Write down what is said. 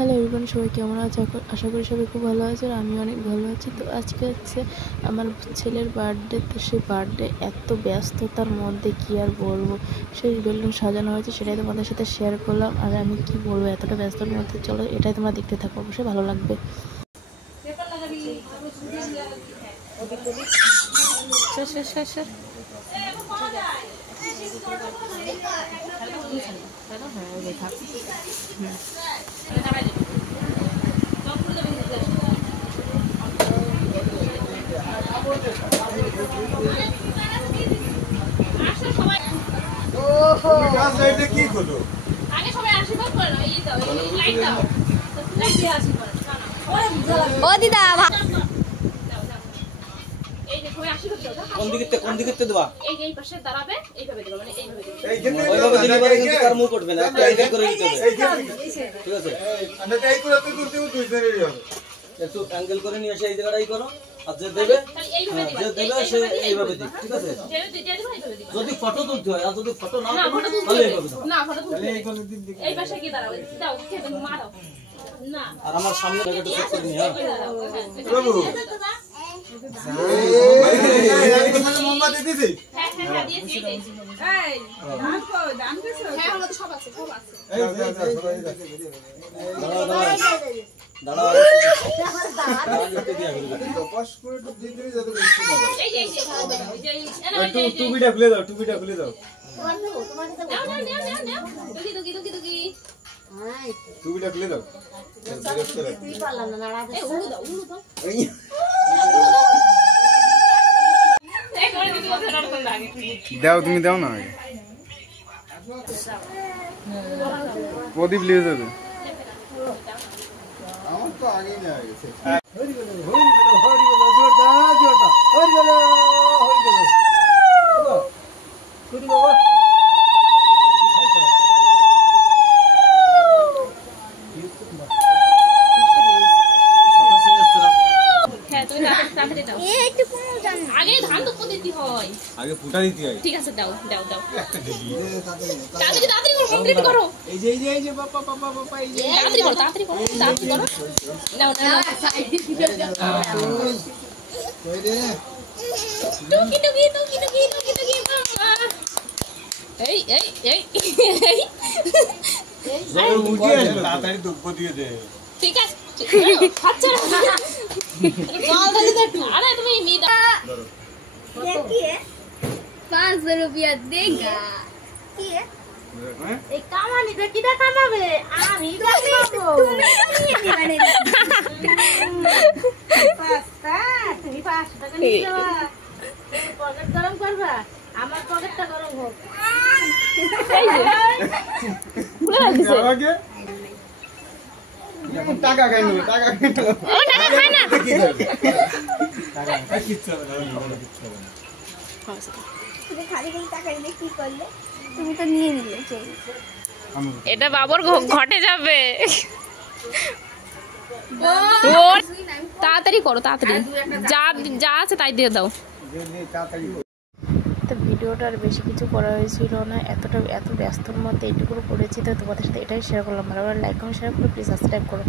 Hello everyone, সবাই কেমন আছে? আশা করি সবাই খুব ভালো আছে আর আমি অনেক ভালো আছি। তো আজকে হচ্ছে আমার ছেলের বার্থডে। তো সেই বার্থডে এত ব্যস্ততার মধ্যে কি আর বলবো, সেই বেলুন সাজানো হয়েছে সেটাই তোমাদের সাথে শেয়ার করলাম। আর আমি কি বলবো, এতটা ব্যস্ততার মধ্যে, চলো এটাই তোমরা দেখতে থাকো, অবশ্যই ভালো লাগবে। ও দিদা কোন দিকে দেবা? এই পাশে দাঁড়াবে, এইভাবে দেবা, মানে এইভাবে দেবা। ওইভাবে দিলে পরে কিন্তু তার মুখ উঠবে না, একটু অ্যাঙ্গেল করে দিতে হবে। ঠিক আছে, আমরা এই করে তো তুলতে দুই ধরে হবে। একটু অ্যাঙ্গেল করে নিয়ে এসে এই জায়গাটাই করো। আর যে দেবে যে দেবে সে এইভাবে দিক। ঠিক আছে, যদি ফটো তুলতে হয়, আর যদি ফটো না তাহলে এইভাবে দাও। না, ফটো তুলতে এই পাশে কি দাঁড়াবে, দাও, খেতে মারো না। আর আমার সামনে জায়গাটা চেক করে নিও। বাবু এই কথা মোমবাতি দিছি। হ্যাঁ দিয়েছি। এই দান কইছো? হ্যাঁ হলো, সব আছে। এই দাঁড়াও, তো পাস করে তো দিতে যত বেশি না। এই টুপিটা খুলে দাও, টুপিটা খুলে দাও। দুগি টুপিটা খুলে দাও। এই উড়ু দাও। এই করে দিতে বলছ না কোন আগে। দাও, তুমি দাও না আগে। প্রদীপ লিয়ে যাবে। আমার তো আগেই না গেছে। হরি বলো, জোরদার জোরদার। হরি বলো, হরি বলো। হরি বাবা। হ্যাঁ তুমি তাড়াতাড়ি দাও। এই একটু কম জান না। আগে ধান তো দিতে হয়। আগে ফুটা দিতে হয়। ঠিক আছে, দাও। তাড়াতাড়ি করো, কমপ্লিট করো। এই যে বাবা এই যে। তাড়াতাড়ি করো। দাও। কই রে? টুকি বাবা। এই জল উঠে আসবে, তাড়াতাড়ি দুঃখ দিয়ে দে। ঠিক আছে। আচ্ছা জল ঢেলে দে একটু। আরে তুমি মিদা देखिए 500 रुपया देगा কি এই কামানি তে কিটা কামাবে আমি কামাবো তুমি নিয়ে নিবানে পাঁচটা তুমি 500 টাকা নিয়ে যাও পকেট গরম করবা আমার পকেটটা গরম হোক এই যে আগে টাকা খাইনো ও টাকা খায় না। কি করবে? টাকা কিচ্ছু হবে না, কিচ্ছু হবে না। তুমি খালি খালি টাকা দিয়ে কি করলে তুমি তো নিয়ে নিলে চল এটা বাবর ঘটে যাবে। তাড়াতাড়ি করো, তাড়াতাড়ি যা আছে তাই দিয়ে দাও। তো ভিডিওটা আর বেশি কিছু করা হয়েছিল না, এত ব্যস্তর মধ্যে এইটুকু করেছি। তো তোমাদের সাথে এটাই শেয়ার করলাম। ভালো লাইক করো, শেয়ার করো, প্লিজ সাবস্ক্রাইব করো।